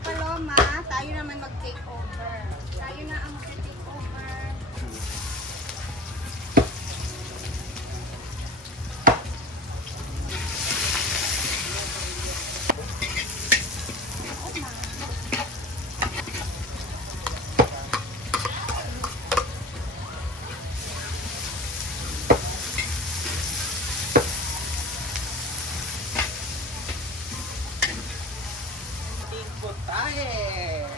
Paloma, tayo naman mag-take over. Tayo na ang mag-take over. Putahe!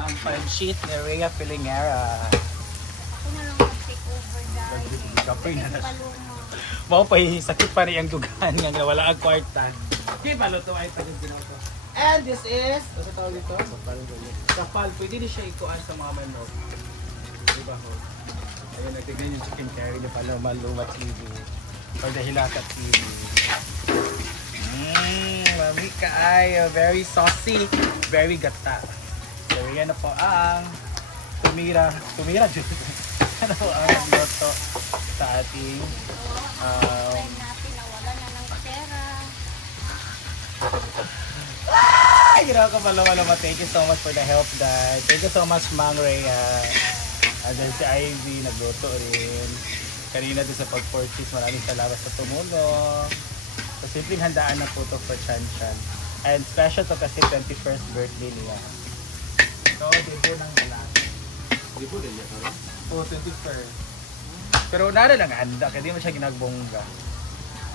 Ang pansheet ni Rhea Filingera. Ako na lang mag-take over dahil. Kapoy na na. Paloma. Mao pa sakit pa rin ang dugan nga nawala ang kwarta. Di ba luto ay pa din ginawa. And this is, ano tawag dito? Kapal. Pwede din siya ikuan sa mga manok. Di ba ho? Ayun, nagtignan yung chicken curry ni Paloma Luma TV. Or the Hilata TV. Mami kaayo. Very saucy. Very gata. So yan na po ang tumira. Tumira dyan. Ano po ang luto sa ating Friend natin nawala na ng pera. Ginawa ko Paloma. Thank you so much for the help, Dad. Thank you so much, Mang Rhea. And then si Ivy, nagluto rin. Kanina din sa pag-purchase, maraming salamat sa tumulong. So, simpleng handaan na po ito for Chan Chan. And special to kasi 21st birthday niya. So, debut ng lalaki. Debut din niya, ano? Oo, 21st. Pero nara lang handa, kaya di mo siya ginagbongga.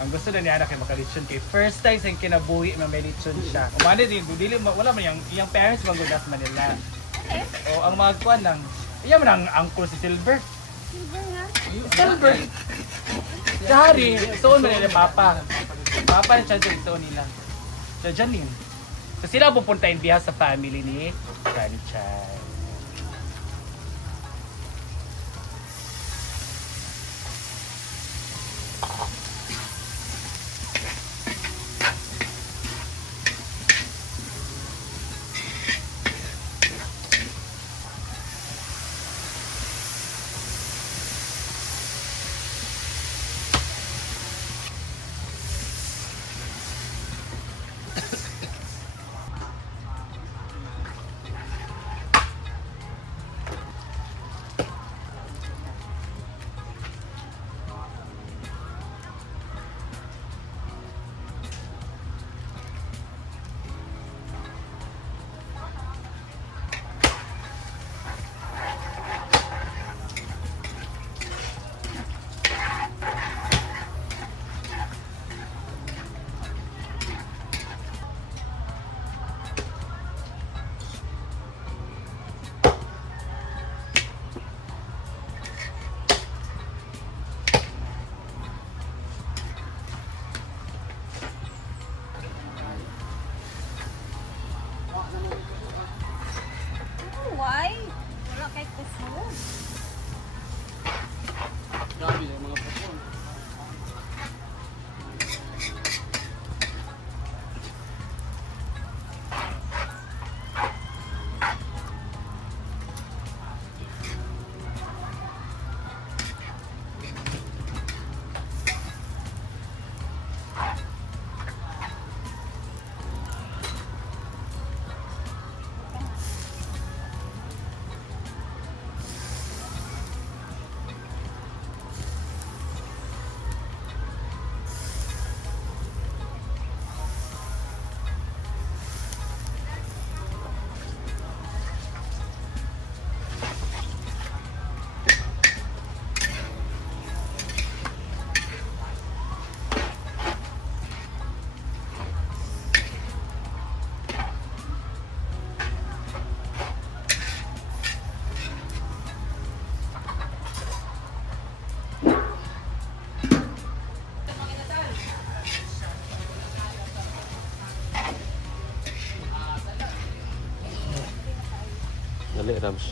Ang gusto na niya anak ay makalitsyon kay first time sa kinabuhi na may litsyon siya. Umani din, wala man yung parents magudas Manila. O ang mga kuan lang, iyan man ang uncle si Silver. Silver nga. Silver! Si Harry, soon man nila Papa. Papa na siya dyan, soon nila. Siya dyan yun. So sila pupuntahin biya sa family ni Kanchay. Why? Wala kay kusog. Grabe yung mga pasyon. Dali, Rams.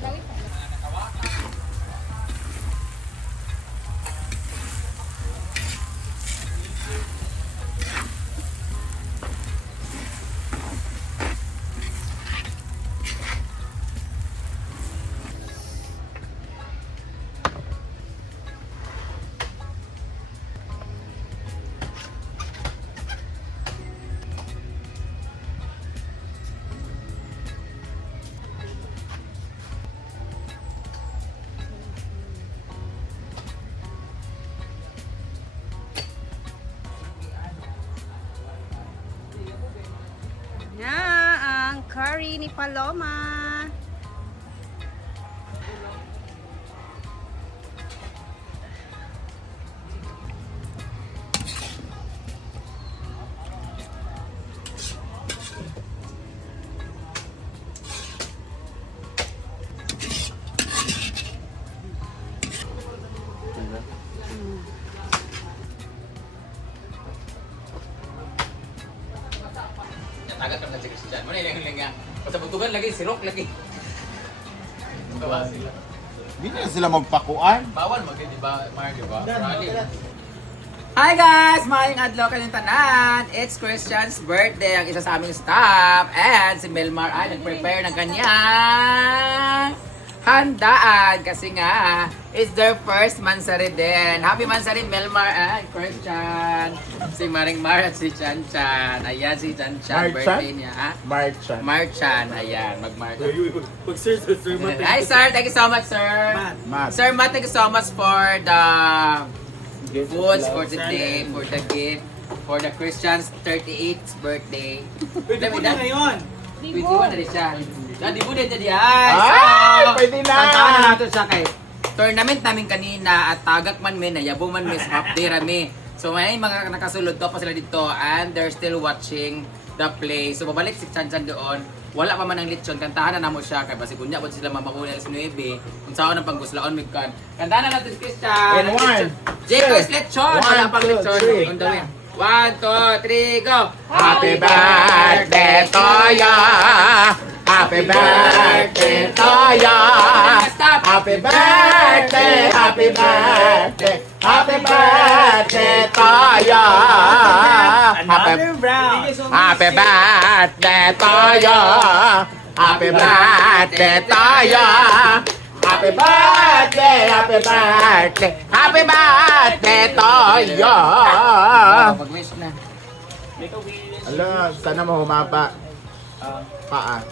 birthday ni Paloma. Tagat ka na si Christian. Muna yung nga. Sa butugan lagi, sirok lagi. Hindi na sila magpakuan. Bawal mo, di ba, Mar, di ba? Rally. Hi guys! Maayong adlaw kayong tanan! It's Christian's birthday, ang isa sa aming staff. And si Melmar ay nag-prepare ng kanyang handaan. Kasi nga, it's their first mansari din. Happy mansari Melmar and Christian! Si Maring Mar at si Chan Chan. Ayan si Chan Chan, birthday niya. Ha? Marchan. Marchan, ayan, mag-Marchan. Pag-sir, Hi sir, thank you so much sir. Matt. Sir Matt, thank you so much for the foods for today, for the gift, for the Christian's 38th birthday. Pwede po na ngayon. 21 na rin siya. Di po din jadi Ay, pwede na. Kantaan na natin siya kay tournament namin kanina at tagak man may nayabo man may update rami. So may mga nakasulod to pa sila dito and they're still watching the play. So babalik si Chan Chan doon. Wala pa man ang lechon, kantahan na namo siya kay basi kunya pud sila mamauna alas 9. Kung saan ang pangguslaon mig kan. Kantahan na natin si Christian. In one, Jayco's lechon. Wala pang 1, 2, lechon. 3. On the way. 1, 2, 3, go! Happy birthday to ya. Happy birthday to ya. Stop! Happy birthday, happy birthday, happy birthday to ya. Happy birthday to ya. Happy birthday to ya. Happy birthday, happy birthday, happy birthday to ya. Mag-wish na. Ala, sana mo humaba. Paa.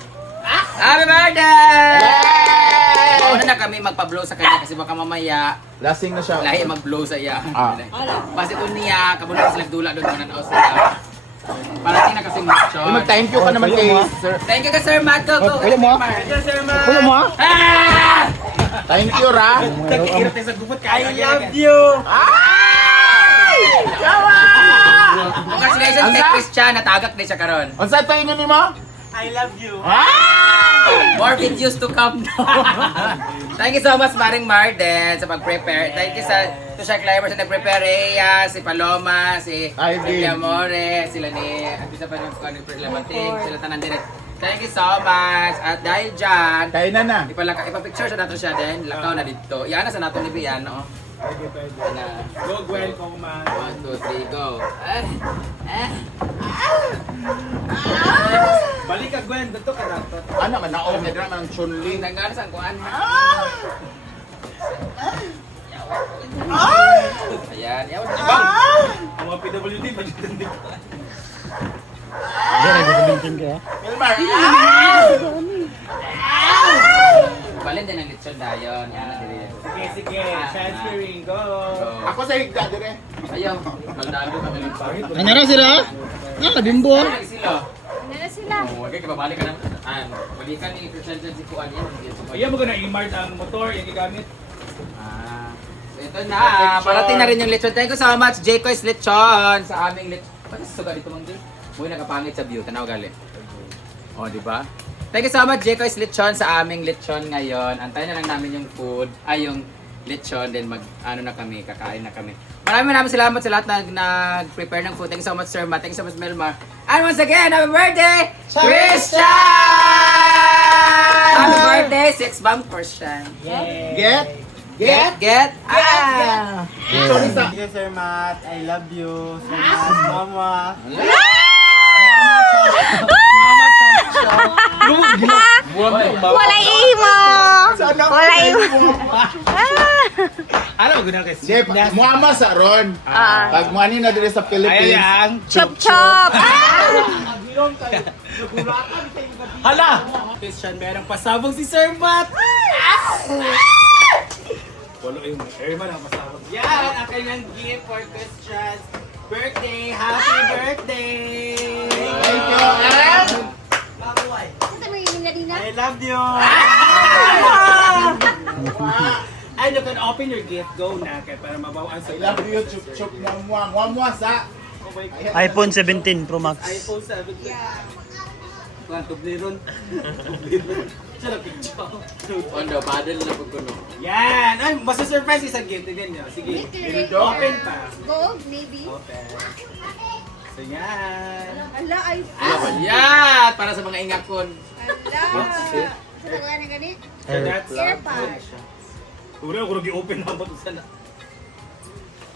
Happy birthday! Yay! Mauna na kami magpa-blow sa kanya kasi baka mamaya Lasing na siya. lahi mag-blow sa iya. Ah. Kasi kung niya, kabulong sila dula doon ng nanaos sila. Parating na kasi macho. Ay, mag-thank you ka naman kay Sir. Thank you ka Sir Matt. Go, go. Kuya mo? Kuya mo? Ah! Thank you, Ra. I love you. Ay! Yawa! Congratulations kay Asa? Christian, natagak din siya karon. Unsa tayo nyo ni mo? I love you. Ay! More videos to come now. Thank you so much, Maring Marden, sa pag-prepare. Thank you sa to Shark Climbers na nag-prepare. Rhea, si Paloma, si Ivy. Amore, sila ni Abisa pa ng Lamantig, sila tanan din. Thank you so much. At dahil dyan, Kain na na. ipapicture sa nato siya din. Lakaw na dito. Iyan na sa nato ni Bian, no? Pwede. Na. Go, Gwen, kung man. 1, 2, 3, go. Balik ka, Gwen. Dito ka dapat. Ano man, naong na ng chunli. Nanggaran sa kuan. Ayan, yawan. Bang! Ang mga PWD, pag-itindi ko. Milmar. Balin din ang lechon dayon. Yan na dire. Sige. Transferring. Go. Ako sa higda dire. Ayaw. Maldado kami ng pangit. Ano na sila? Ah, bimbo. Ano lagi sila? Ano na sila? Oh, wag ka babalik ka na. Balikan ni Christian si Kuan yan. Ayan mo na i-mart ang motor, yung gigamit. So ito na. Parating na rin yung lechon. Thank you so much, Jayco's lechon sa aming lechon. Pati sa suga dito mang din. Buhay nakapangit sa view. Tanaw gali. Oh, di ba? Thank you so much, Jayco's lechon sa aming lechon ngayon. Antayin na lang namin yung food. Ay, yung lechon. Then ano na kami, kakain na kami. Maraming salamat sa lahat na nag-prepare ng food. Thank you so much, Sir Matt. Thank you so much, Melmar. And once again, happy birthday, Christian! Happy birthday, 6 bang Christian. Get. Ah! Thank you, Sir Matt. I love you. So much, Mama. Walay imo! Walay imo! Ano ba gano'n kasi? Di, muama sa ron. Pag muani na dire sa Philippines. Ayan. Chop chop! Hala! Christian, merong pasabog si Sir Matt. Polo yung Herman ang pasabog. Yan, ang kanyang gift for Christian's birthday. Happy birthday! Thank you. And Ito may I love you! Ay, you can open your gift. Go na, kaya para mabawaan sa I love you, chup chup muamua sa. iPhone 17 Pro Max. iPhone 7. Yeah. Kuhan, tubliron. Siya na picture. Ano, paddle na pagkuno. Yan! Ay, masa-surprise isang gift. Tignan nyo. Sige. Decorate Open na. pa. Gold, maybe. Open. So, yan. Ala, ay. Yan! Para sa mga ingakon. Ala. Sa tawa na ganit. So, that's Airpod. Ura, kung nag-open na ba ito sana?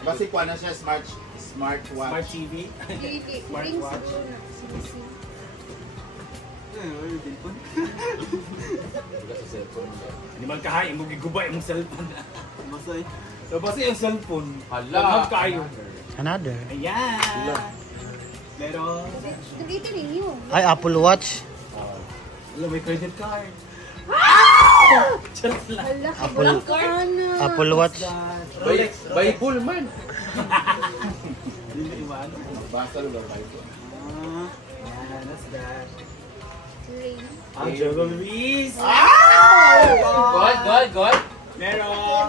Basi kuha na siya smart Smart watch. TV. Hindi. Smartwatch. Hindi man kahain mo gigubay mong cellphone. Masay. So, basta yung cellphone. Hala. Hala. Kayo. Another. Ayan. Pero, Gamitin ninyo. Ay, Apple Watch. wala, may credit card. Charot lang. Ala, Apple, kablang ka na. Apple Watch. Bible man. Hindi na iwan. Basal ba ba ito? Ayan, that's that. Lane. Ang jewelries. Gold. Meron.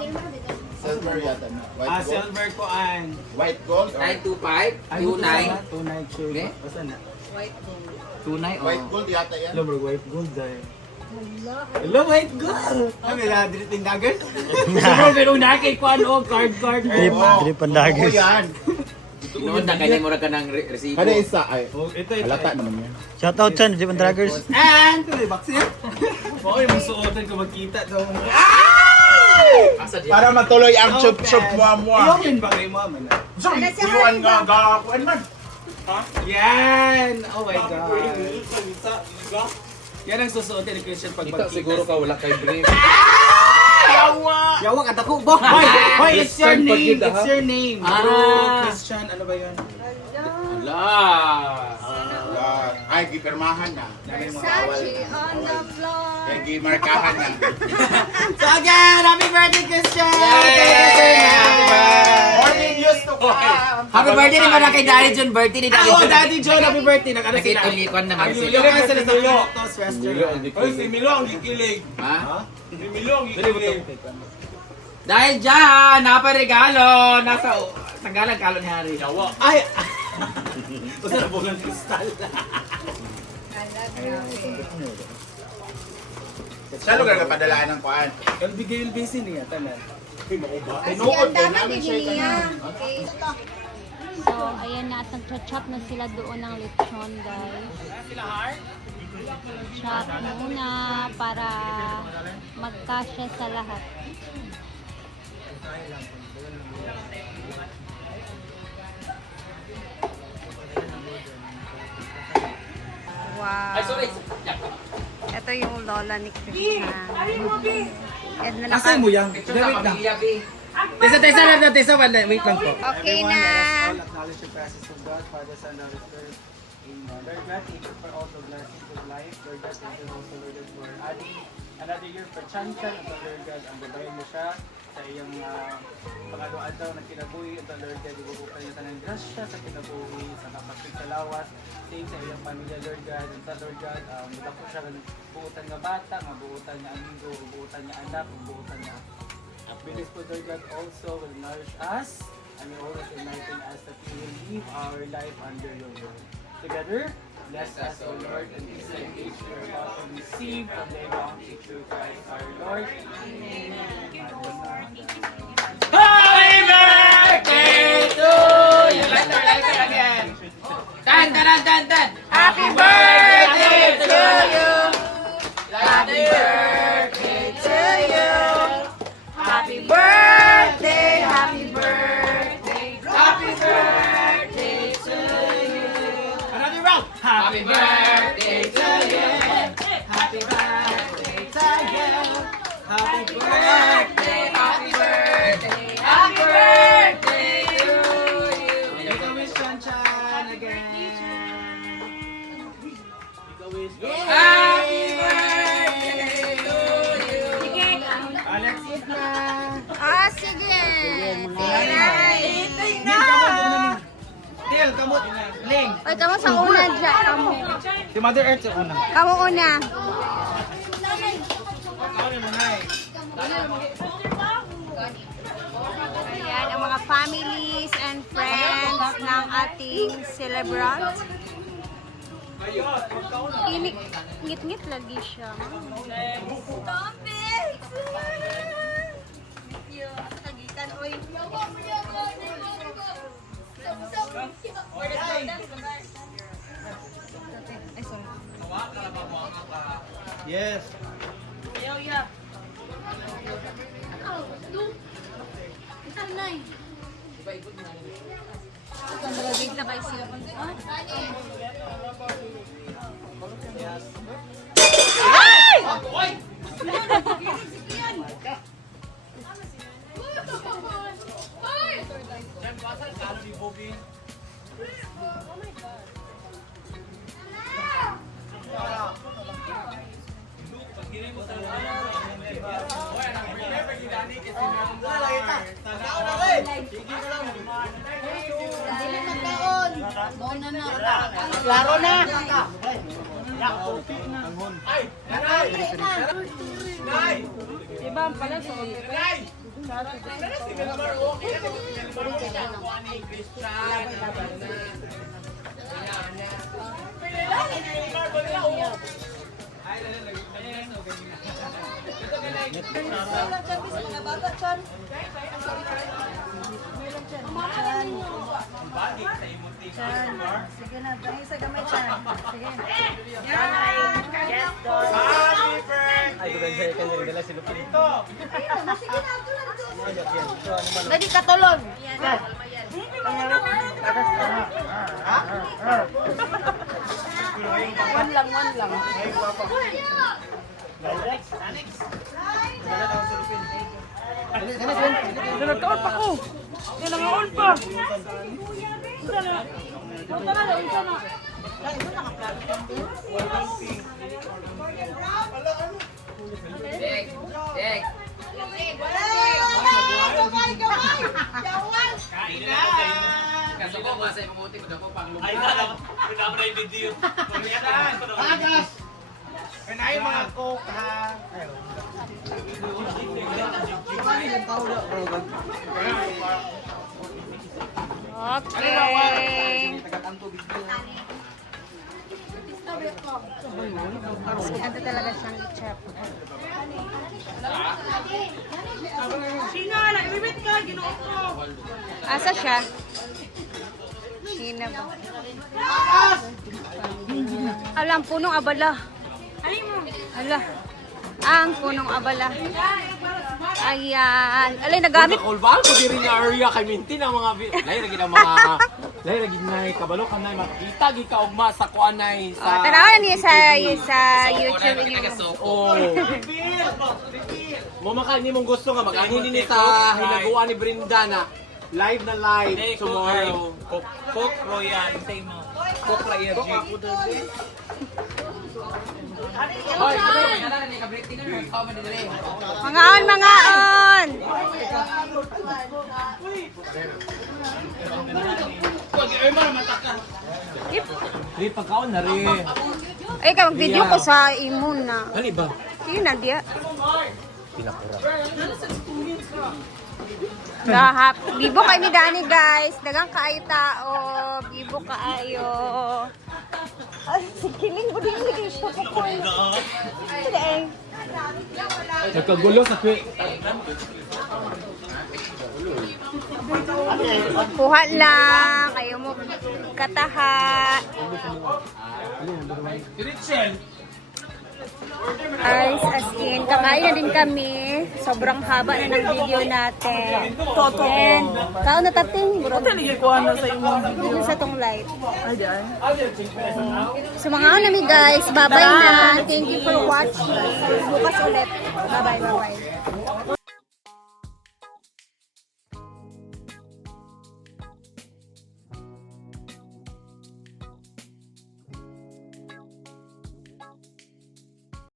Silver yata na. White gold. Silver ko an. White gold or 925, 29. Tunay sure. Okay. Basta na. White gold. Tunay, white gold yata yan. Alam mo, white gold dahil. Ala. Hello, white gold! Ano may ladrit ng dagat? Siguro, pero na kay Kwan o, card. Drip and daggers. Oo yan. Noon na kanya mura ka ng resibo. Kada isa ay. Oh, ito. Halata naman yan. Shoutout sa Drip and Daggers. And, ito may baksin. Oo, yung suotan ko magkita daw. Para matuloy ang chup chup muamua. Iyon ba kayo mo, man? So, Ano siya, iwan nga Harry gakakuan man. Yan! Oh my God. Yan ang susuotin ni Christian pag Kita magkita. siguro ka wala kay brief. Yawa ka tako. Hoy, it's your Christian name. pagkita, It's ha? your name. Ah. Bro, Christian, ano ba yun? Hala. Ay, gipirmahan na. Versace on the floor. Kaya gimarkahan na. So again, happy birthday, Christian! Morning used to come. Happy birthday naman na kay Daddy John. Birthday ni Daddy Ako, John. Daddy John, happy birthday. Nakano sila? Nakitulikon naman Ang sila. yulikan sila sa Loctos Milo ang Restaurant. dikilig. Milo ang gikilig. Ha? Si Milo ang gikilig. Dahil dyan, naparegalo. Nasa tanggalan kalo ni Harry. Ay! Basta na bulang kristal. Ala, grabe. Sa lugar ka padalaan ng kuan. Kalbigay yung busy niya, tanan. Kasi Tinuod ang din dami namin siya din niya. kanina. Okay. So, ayan na, at nag-chop na sila doon ng lechon, guys. Chop muna para magkasya sa lahat. Wow. Ay, sorry. Ito yung lola ni Christian. Yan na lang. Kasi mo yan. Ito sa pamilya, B. Tesa, wait lang po. Okay na. All acknowledge the presence of God, Father, Son, and Holy Spirit. Amen. Lord God, thank you for all the blessings of life. Lord God, thank you also, Lord God, for adding another year for Chanchan. Ito, Lord God, ang babayin mo siya sa iyong pangaluan daw ng kinabuhi. Ito, Lord God, ibubukan niya ng grasya sa kinabuhi, sa kapatid sa lawas. Same sa iyong pamilya, Lord God. Ito, Lord God, ko siya ng buutan nga bata, nga buutan nga amigo, buutan nga anak, buutan nga Bilis po, Lord God, also will nourish us and will always enlighten us that we will live our life under your word. Together, bless us, O Lord, and this age we are about to receive from the bounty through Christ our Lord. Amen. Happy birthday to you! Lighter again. Tan. Happy birthday to you! Happy birthday to you! Happy birthday, happy birthday, happy birthday to you. Another round! Happy birthday to you. Happy birthday to you! Happy Birthday, happy birthday, happy birthday to you. Ikaw wish Chanchan again! Ikaw wish Happy birthday to you. Alex, eat na! Ah, sige. Sige na. Tel, kamot! Ling! Ay, kamu sa una dyan. Kamu. Si Mother Earth sa una. Kamu una. celebrant. Ngit-ngit lagi siya. Stop it! Yo, kagitan, oy. Ay, sorry. Yes. Nalagig na kayo sila. Klaro na. Sige na, dahil sa gamay siya. Sige. Ay, dugan sa ikan yung dala si Lupi dito. Dali katulog. One lang. Dek. Kaso ko ba sa imuti ko dapat pang Ay, pinapa na yung video. Agas! Kanay mga coke ha. Okay. Ano talaga siyang chef. Asa siya? Sina ba? Alam, punong abala. Ala. Ang punong abala. Ayan. Alay, nagamit. Kulbal ko diri nga area kay minti ng mga lahi lagi ng mga lahi lagi nay kabalo kanay makita gi ka ugma sa kuanay Oh, sa tanawan niya sa YouTube niyo. Oh. Mo maka ni mong gusto nga mag-ani ni sa hinaguan ni Brenda na live na live tomorrow. Coke Royal. Say mo. Coke Royal. Hoy, kana ni ka break tingnan mo ka man dili. Mangaon! Di pagkaon na rin. Ay, ka mag-video ko sa imon na. Ano ba? Sige na, diya. Pinakura. Lahap. Bibo kay ni Dani, guys. Dagang kaayo tao. Bibo kaayo. Ay, kiling mo din lagi siya ko po. Sige. Nagkagulo sa kwi. Kuha lang. Kayo mo kataha. Guys, as in, kakain na din kami. Sobrang haba na ng video natin. And, kaon na tating. Dito sa tong light. So, mga nami guys. Bye-bye na. Thank you for watching. Bukas ulit. Bye-bye.